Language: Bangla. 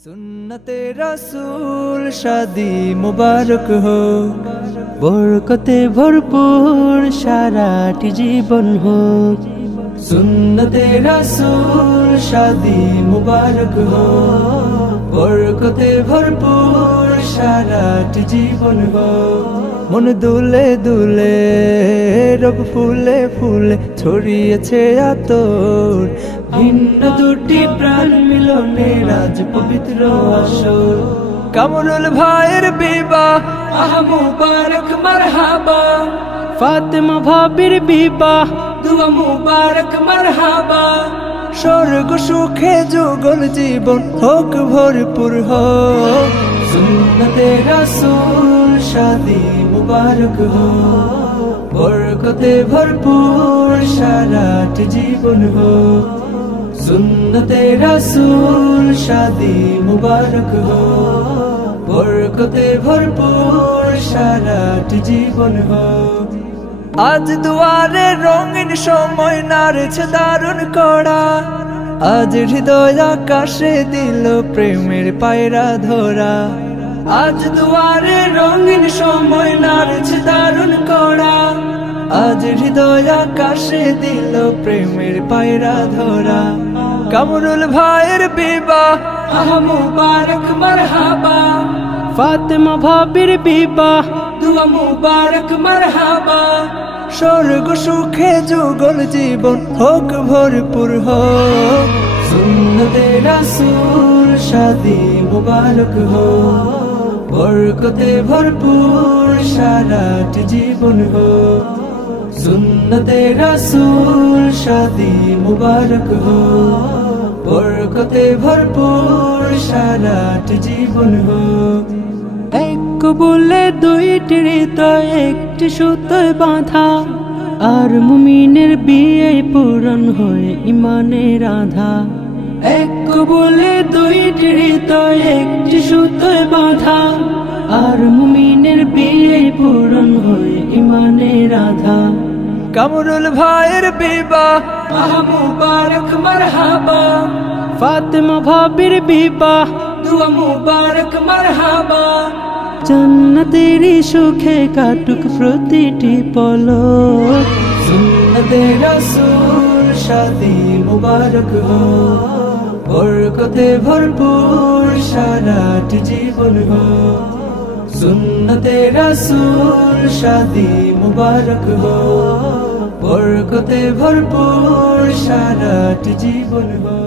सुन्नते रसूल शादी मुबारक हो, बरकते भरपूर साराटी जीवन हो। सुन्नते रसूल शादी मुबारक हो, बरकते भरपूर साराटी जीवन हो। मन दुले दुले রব ফুলে ফুলে ছড়িয়েছে আতর, ভিন্ন দুটি প্রাণ মিলনে রাজ পবিত্র আসর। কামরুল ভাইয়ের বিবাহ আহ মুবারক মারহাবা, ফাতেমা ভাবির বিবাহ দুয়া মুবারক মারহাবা। স্বর্গ সুখে যুগল জীবন হোক ভরপুর হোক। সুন্নতে রাসূল শাদি মুবারক हो, बरकते भरपूर साराटी जीवन हो। सुन्नते रसूल शादी मुबारक हो, बरकते भरपूर साराटी जीवन हो। आज दुआरे रंगीन समय नाড়ছে দারুণ কড়া, আজ হৃদয় আকাশে দিল প্রেমের পায়রা ধরা। আজ দুয়ারে রঙিন সময় নাড়ছে দারুণ কড়া, আজ হৃদয় আকাশে দিল প্রেমের পায়রা ধরা। কামরুল ভাইয়ের বিবাহ আহ মুবারক মারহাবা, ফাতেমা ভাবির বিবাহ দুয়া মুবারক মারহাবা। স্বর্গ সুখে যুগল জীবন হোক ভরপুর হোক। সুন্নতে রাসূল শাদি মুবারক हो, बरकते भरपूर साराटी जीवन हो। सुन्नते रसूल शादी मुबारक हो, बरकते भरपूर साराटी जीवन हो। एक बोले दुईटी हृदय एकटी সুতোয় বাঁধা, আর মুমিনের বিয়ে পূরণ হয় ইমানের আধা। এক বলে দুইটি হৃদয় একটি সুতোয় বাঁধা, আর মুমিনের বিয়ে পূরণ হয় ইমানের আধা। কামরুল ভাইয়ের বিবাহ আহ মুবারক মারহাবা, ফাতেমা ভাবির বিবাহ দুয়া মুবারক মারহাবা। জান্নাতেরই সুখে কাটুক প্রতিটি পলক। সুন্নতে রাসূল শাদি মুবারক हो, बरकते भरपूर साराटी जीवन हो। सुन्नते रसूल शादी मुबारक हो, बरकते भरपूर साराटी जीवन हो।